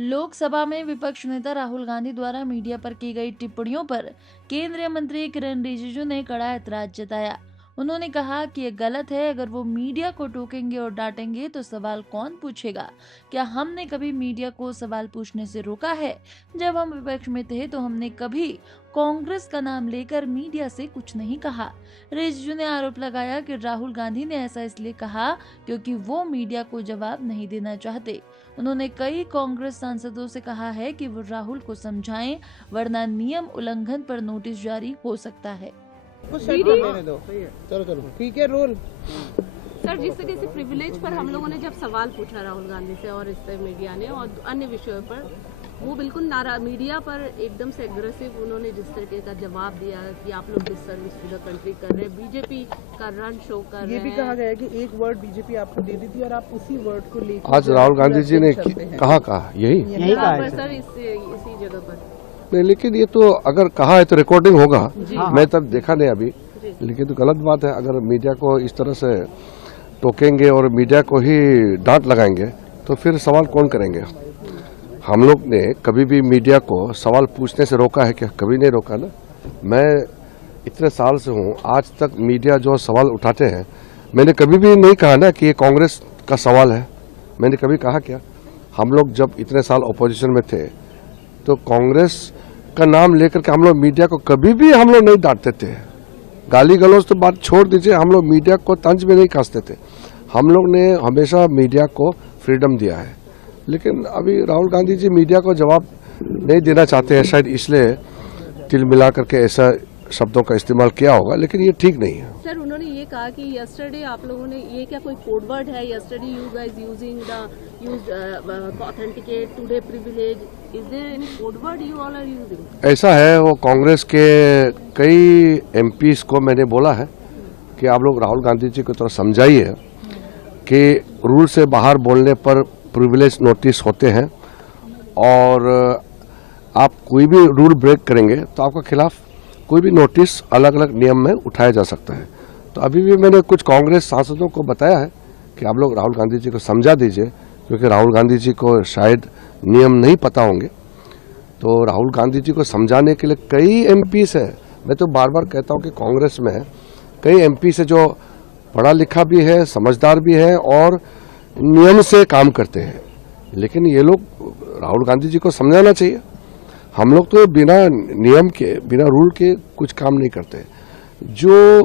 लोकसभा में विपक्ष नेता राहुल गांधी द्वारा मीडिया पर की गई टिप्पणियों पर केंद्रीय मंत्री किरण रिजिजू ने कड़ा ऐतराज जताया। उन्होंने कहा कि ये गलत है। अगर वो मीडिया को टोकेंगे और डांटेंगे तो सवाल कौन पूछेगा? क्या हमने कभी मीडिया को सवाल पूछने से रोका है? जब हम विपक्ष में थे तो हमने कभी कांग्रेस का नाम लेकर मीडिया से कुछ नहीं कहा। रिजिजू ने आरोप लगाया कि राहुल गांधी ने ऐसा इसलिए कहा क्योंकि वो मीडिया को जवाब नहीं देना चाहते। उन्होंने कई कांग्रेस सांसदों से कहा है कि वो राहुल को समझाएं, वरना नियम उल्लंघन पर नोटिस जारी हो सकता है। चलो ठीक है रोल। सर, जिस तरीके से प्रिविलेज पर हम लोगों ने जब सवाल पूछा राहुल गांधी से और इससे मीडिया ने और अन्य विषयों पर, वो बिल्कुल मीडिया पर एकदम से एग्रेसिव उन्होंने जिस तरीके का जवाब दिया कि आप लोग डिससर्विस टू द कंट्री कर रहे हैं, बीजेपी का रन शो कर रहे हैं। ये भी कहा गया कि एक वर्ड बीजेपी आपको दे दी थी और आप उसी वर्ड को लेकर आज राहुल गांधी जी ने कहा यही कहा सर इसी जगह पर नहीं, लेकिन ये तो अगर कहा है तो रिकॉर्डिंग होगा। मैं तब देखा नहीं अभी, लेकिन तो गलत बात है। अगर मीडिया को इस तरह से टोकेंगे और मीडिया को ही डांट लगाएंगे तो फिर सवाल कौन करेंगे? हम लोग ने कभी भी मीडिया को सवाल पूछने से रोका है क्या? कभी नहीं रोका ना। मैं इतने साल से हूँ, आज तक मीडिया जो सवाल उठाते हैं, मैंने कभी भी नहीं कहा ना कि ये कांग्रेस का सवाल है। मैंने कभी कहा क्या? हम लोग जब इतने साल अपोजिशन में थे तो कांग्रेस का नाम लेकर के हम लोग मीडिया को कभी भी हम लोग नहीं डांटते थे। गाली गलौज तो बात छोड़ दीजिए, हम लोग मीडिया को तंज में नहीं कसते थे। हम लोग ने हमेशा मीडिया को फ्रीडम दिया है। लेकिन अभी राहुल गांधी जी मीडिया को जवाब नहीं देना चाहते हैं, शायद इसलिए तिल मिला करके ऐसा शब्दों का इस्तेमाल किया होगा, लेकिन ये ठीक नहीं है। सर, उन्होंने ये कहा कि यस्टरडे आप लोगों ने, ये क्या कोई कोड वर्ड है? Yesterday you guys used authenticate, today privilege, is there any code word you all are using? ऐसा है, वो कांग्रेस के कई एमपीज को मैंने बोला है कि आप लोग राहुल गांधी जी को थोड़ा समझाइए कि रूल से बाहर बोलने पर प्रिविलेज नोटिस होते हैं और आप कोई भी रूल ब्रेक करेंगे तो आपके खिलाफ कोई भी नोटिस अलग अलग नियम में उठाया जा सकता है। तो अभी भी मैंने कुछ कांग्रेस सांसदों को बताया है कि आप लोग राहुल गांधी जी को समझा दीजिए, क्योंकि राहुल गांधी जी को शायद नियम नहीं पता होंगे। तो राहुल गांधी जी को समझाने के लिए कई एमपीस है। मैं तो बार बार कहता हूं कि कांग्रेस में कई एमपीस है जो पढ़ा लिखा भी है, समझदार भी है और नियम से काम करते हैं। लेकिन ये लोग राहुल गांधी जी को समझाना चाहिए। हम लोग तो बिना नियम के, बिना रूल के कुछ काम नहीं करते। जो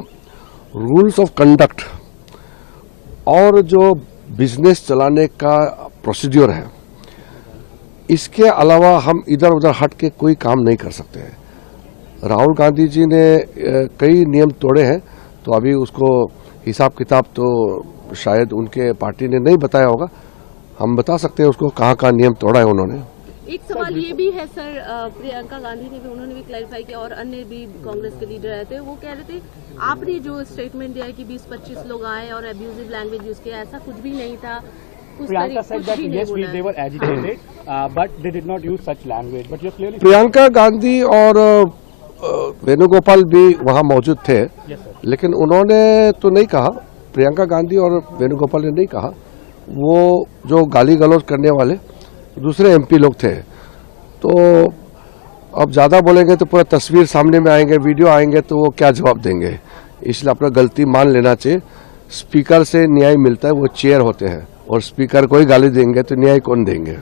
रूल्स ऑफ कंडक्ट और जो बिजनेस चलाने का प्रोसीड्योर है, इसके अलावा हम इधर उधर हट के कोई काम नहीं कर सकते हैं। राहुल गांधी जी ने कई नियम तोड़े हैं, तो अभी उसको हिसाब किताब तो शायद उनके पार्टी ने नहीं बताया होगा। हम बता सकते हैं उसको कहाँ नियम तोड़ा है उन्होंने। एक सवाल ये भी है सर, प्रियंका गांधी ने भी, उन्होंने भी क्लैरिफाई किया और अन्य भी कांग्रेस के लीडर आए थे, वो कह रहे थे आपने जो स्टेटमेंट दिया है कि 20-25 लोग आए और अब्यूजिव लैंग्वेज यूज किया, ऐसा कुछ भी नहीं था। प्रियंका गांधी और वेणुगोपाल भी वहाँ मौजूद थे, लेकिन उन्होंने तो नहीं कहा, प्रियंका गांधी और वेणुगोपाल ने नहीं कहा। वो जो गाली गलौज करने वाले दूसरे एमपी लोग थे। तो अब ज़्यादा बोलेंगे तो पूरा तस्वीर सामने में आएंगे, वीडियो आएंगे, तो वो क्या जवाब देंगे? इसलिए अपना गलती मान लेना चाहिए। स्पीकर से न्याय मिलता है, वो चेयर होते हैं, और स्पीकर को ही गाली देंगे तो न्याय कौन देंगे?